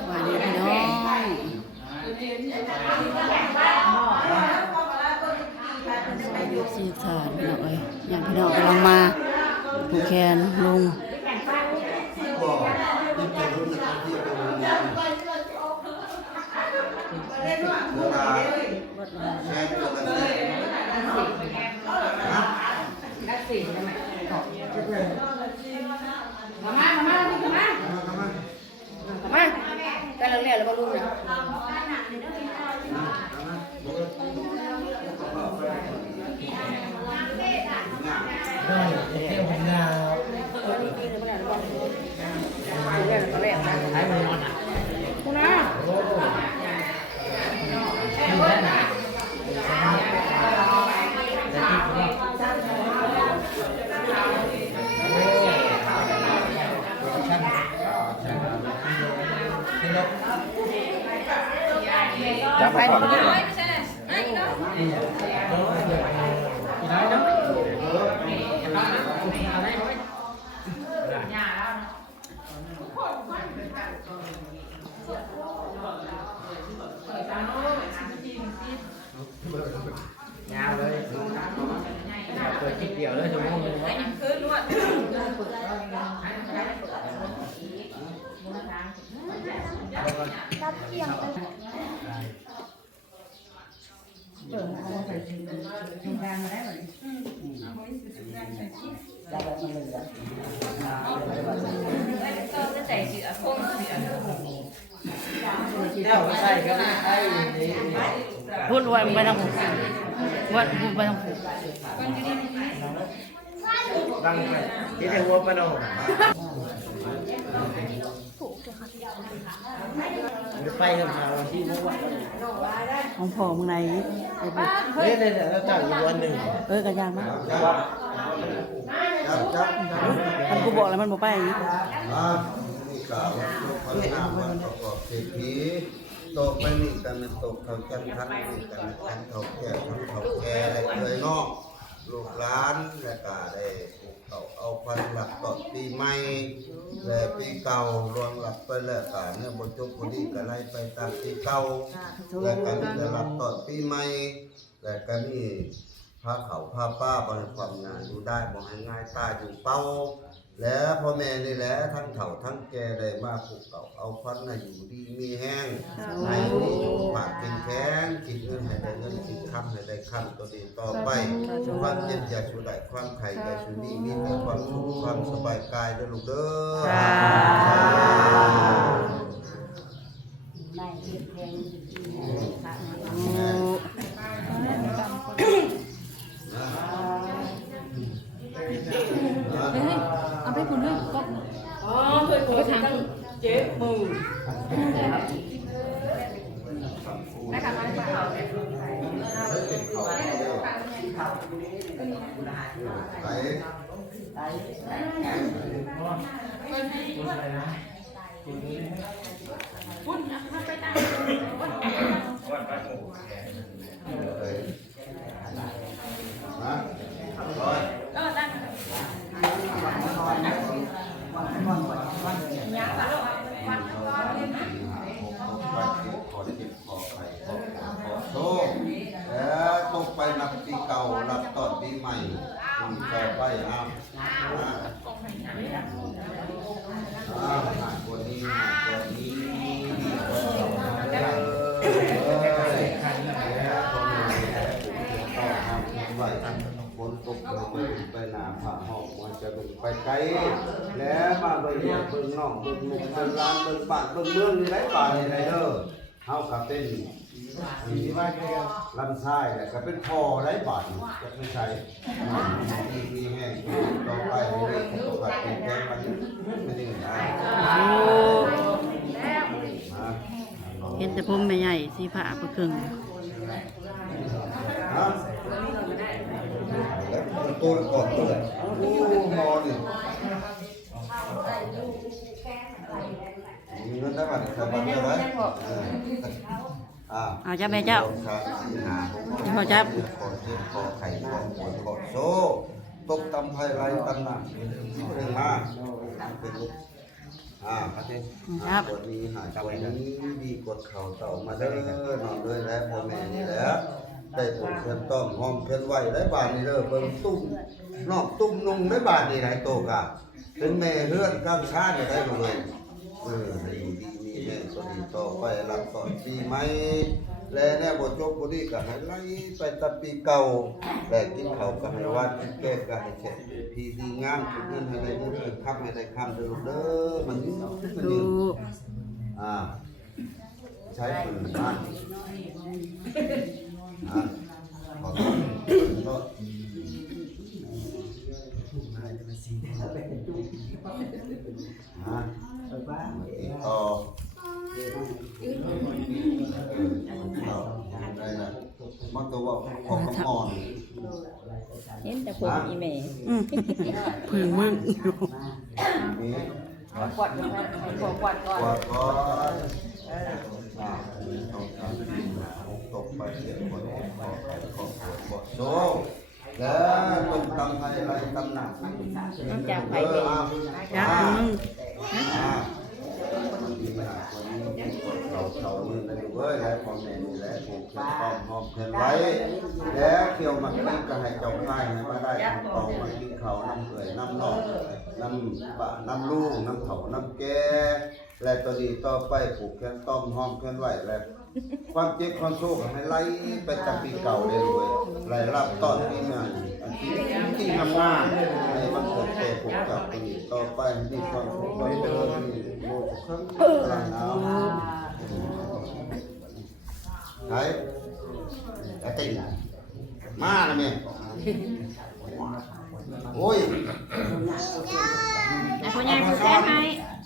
สวัสดีพี่น้องสีฐานพี่น้องเอ้ยอย่างพี่น้องกำลังมาผูกแขนลุงมากันเรียนแล้วก็ลุงเนี่ยจับไปก่อนยาวเลยเปิดคลิปเดียวเลยชั่วโมงนึงรับเที่ยงพูดไว้ไปทางผูกวัดพูดไปทางผูกดังไปที่เรียกว่าปนมไปกับเขาที่รู้ว่าของพ่อมึงไหนเฮ้ยเนี่ยเราจับอยู่วันหนึ่งกระยางมั้งมันกูบอกแล้วมันบอกไปอย่างนี้นี่กล่าวพระนามวันประกอบเศรษฐีตกไปนี่กันตกเขาจันทันนี่กันทันเขาแก่ทันเขาแก่อะไรเคยนอกลูกหลานและกาได้ปลูกเขาเอาพันหลักต่อปีใหม่และปีเก่ารวงหลักไปแล้วกาเนี่ยบนจุกคนนี้ก็ไล่ไปตามปีเก่าและกันจะหลักต่อปีใหม่และกันนี่พาเขาพาป้าบริความงานอยู่ได้บอกให้ง่ายตาอยู่เป้าแล้วพ่อแม่นี่แหละทั้งเฒ่าทั้งแก่ได้มาปลูกเก่าเอาพันน่ะอยู่ดีมีแห้งให้มีอยู่ปากกินแข็งกินเงินให้ได้เงินกินคำให้ได้คำตัวดีต่อไปความเจ็บอย่าสูดได้ความไข่อย่าสูดีมีแต่ความสุขความสบายกายด้วยลูกเด้เอาไปคุณด้วยก็เคยขอทางเจ๊มือนะคะมาเปล่าพุ่นไปตามแล้วตกไปนับปีเก่ารับต่อปีใหม่ต่อไปอ้าวตัวนี้ตัวนี้ฝนตกเลยไปหนาผ่าหอกมันจะลงไปไกลแล้วมาเบิ่งเบิ่งน้องเบิ่งหนุ่มเบิ่งร้านเบิ่งบ้านเบิ่งเมืองนี่ไรป่านี่ไรเด้อเฮากับเป็นลำไส้แหละก็เป็นคอไรป่าจะไม่ใช่มีแห้งต่อไปเรื่อยๆตกผัดเป็นแกงมันไม่ได้ง่ายเห็นแต่ผมไม่ใหญ่สีผ้าประครึ่งตัวก่อนตัวเลยโอ้นอนดิมีเงินได้บ้างแต่บ้านเดียวเลยเอาจ้าแม่เจ้าขอจับขอเจ็บขอไข่ขอปวดขอโซ่ตกตำไทยไรตำหนักเรื่องมากเป็นลูก ครับ กดนี้หายกดนี้ดีกดเข่าเต่ามาเด้อนอนด้วยแล้วพ่อแม่นี่แหละได้ปลูกเพิ่นต้อมหอมเพิ่นไหวได้บาดนี้เด้อเพิ่นตุ้มนอกตุ้มนุ่งได้บาดนี่หลายโตกะเป็นแม่เฮือนกำชาติได้บ่เลยให้อยู่ดีมีแม่ก็ดีต่อไปรับต่อปีใหม่และแน่บ่จบบ่ดีก็ให้ไล่ไปตะปีเก่าและกินข้าวก็ให้วัดแก้ก็ให้แข็งพี่ดีงามทุกเงินให้ได้เงินให้คับให้ได้คำเด้อเด้อมันนี่มัน ดู นี่ใช้ปืนมากขอบคุณก็ต่อได้นะมันตัวว่าของกำมอน เห็นแต่ผมอีเมย์ ผึ่งมึง นี่ กวาดก่อนกวาดก่อน กว่าก็ตกไปเสียคนขอโซ่แล้วตรงตำไทยไรตำหนัก นอกจากไปเด็ก จ้ามึง เขามือกันอยู่เว้ยแล้วความแม่นี่แหละผูกแขนต้อมหอมแขนไว้แล้วเกี่ยวมันนี่ก็ให้เจ้าค่ายให้มาได้ต่อมากินเขาน้ำเอื่อยน้ำนอกน้ำปะน้ำลูกน้ำเขาน้ำแก่และตัวนี้ต่อไปผูกแขนต้อมหอมแขนไว้แล้วความเจ็บความโชคให้ไล่ไปจากปีเก่าเลยด้วยไล่รับต้อนปีใหม่อันที่ทำงานในมันเกิดแก่ผูกกับตัวนี้ต่อไปมีความสุขความเจริญมีโลกข้างกลางน้ำไอ้ไอ้ติ่งมาแล้วแม่โอ้ย ไอ้พ่อใหญ่ผู้แท้ให้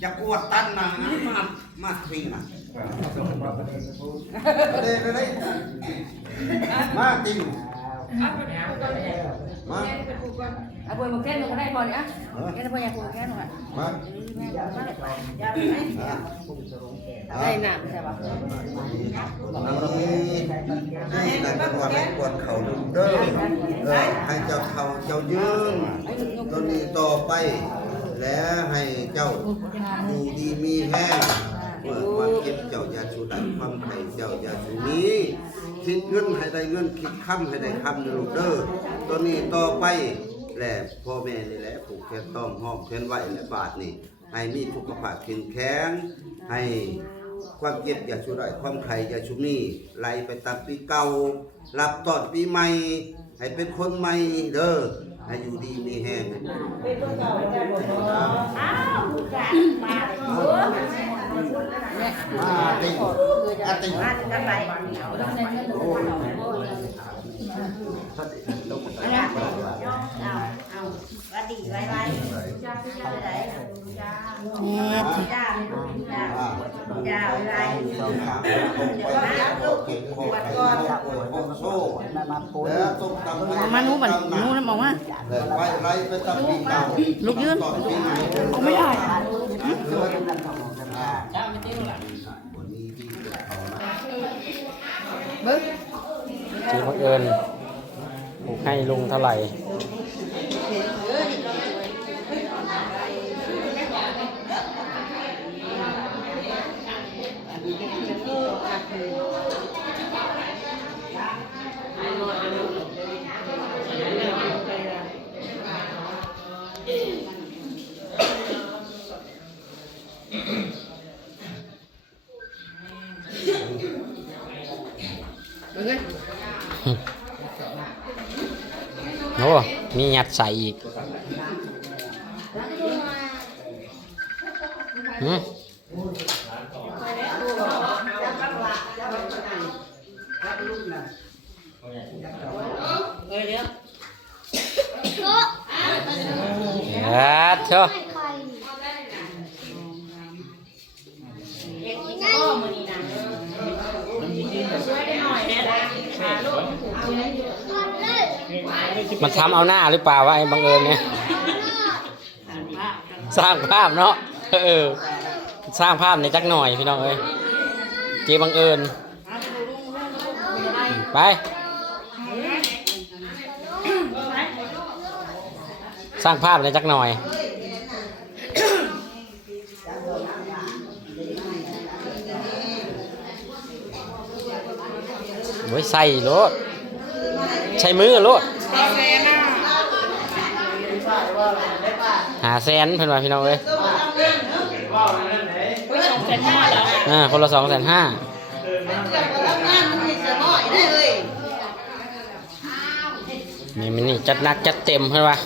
อย่ากวดตันนะมาทิ้งนะเด็กเลยมาติ่งมา ไอ้พ่อผู้แท้หนูก็ได้พอเนี่ยแค่พ่อใหญ่ผู้แท้หนูอ่ะ มา ได้หนักใช่ปะ นี่นะเป็นวันให้กวดเข่าดุเด้อให้เจ้าเข่าเจ้ายืนตัวนี้ต่อไปแล้วให้เจ้าอยู่ดีมีแห้งเมื่อวันเก็บเจ้าอย่าชูดันความไข่เจ้าอย่าชูนี้คิดเงินให้ได้เงินคิดคำให้ได้คำลูกเด้อตัวนี้ต่อไปแหละพ่อแม่นี่แหละผูกแขนต้อมหอมแขนไหวและบาทนี่ให้มีสุขภาพแข็งแรงให้ความเจ็บอย่าชูได้ความไข่อย่าชูนี้ไหลไปตามปีเก่ารับต้อนปีใหม่ให้เป็นคนใหม่เด้อให้อยู่ดีมีแห้ง ติงอาติงมาหนูบันหนูนะบอกว่าลูกยืนก็ไม่ได้เบิ้ง ที่บังเอิญผูกให้ลุงเท่าไหร่โอ้มีหยัดใส่อีกเชอะมันทำเอาหน้าหรือเปล่าวะไอ้บังเอิญเนี่ยสร้างภาพเนาะสร้างภาพในจักหน่อยพี่น้องเอ้ยเจ๊บังเอิญไปสร้างภาพในจักหน่อย โอ้ยใส่โลดใช้มือโลด500,000เพิ่นว่าพี่น้องเอ้ยคนละ250,000นี่มันนี่จัดหนักจัดเต็มเพิ่นว่า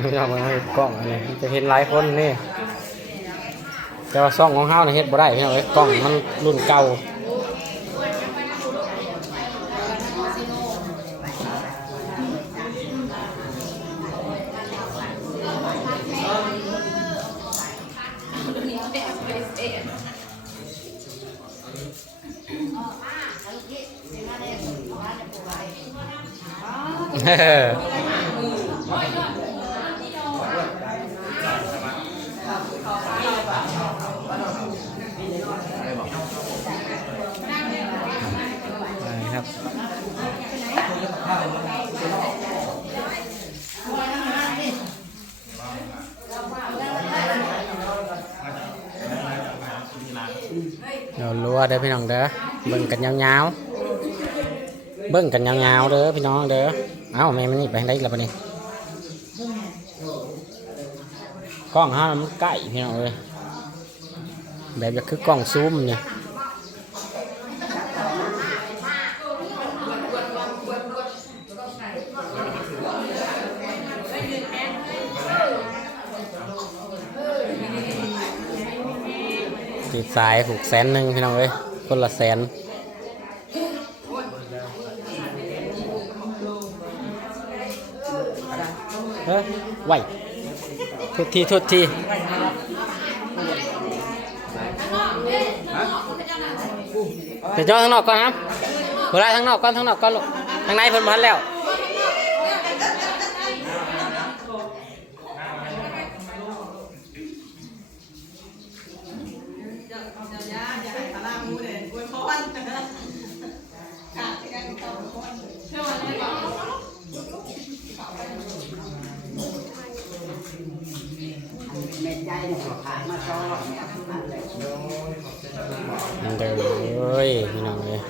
ไม่เอามาให้กล้องอันนี้จะเห็นหลายคนนี่แต่ว่าซ่องของเฮาเนี่ยเฮ็ดบ่ได้พี่น้องเอ้ยกล้องมันรุ่นเก่าครับเราลัวเด้อพี่น้องเด้อเบิ่งกันยาวๆเบิ่งกันยาวๆเด้อพี่น้องเด้อเอ้าแม่มันนี่ไปทางใดล่ะบัดนี้กล้องเฮามันใกล้พี่น้องเอ้ยแบบจะคือกล้องซูมนี่ติดสายผูก100,000พี่น้องเอ้ยคนละ100,000ไหวทุกทีเดี๋ยวจอทางนอกก่อนครับเวลาทางนอกก่อนลูกทางในเพิ่นพันแล้วเด้อเอ้ยพี่น้องเอ้ย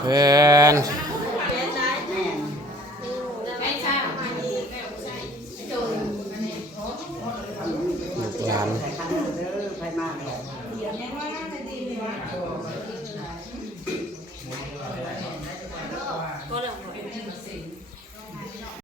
เพื่อนลูกหลาน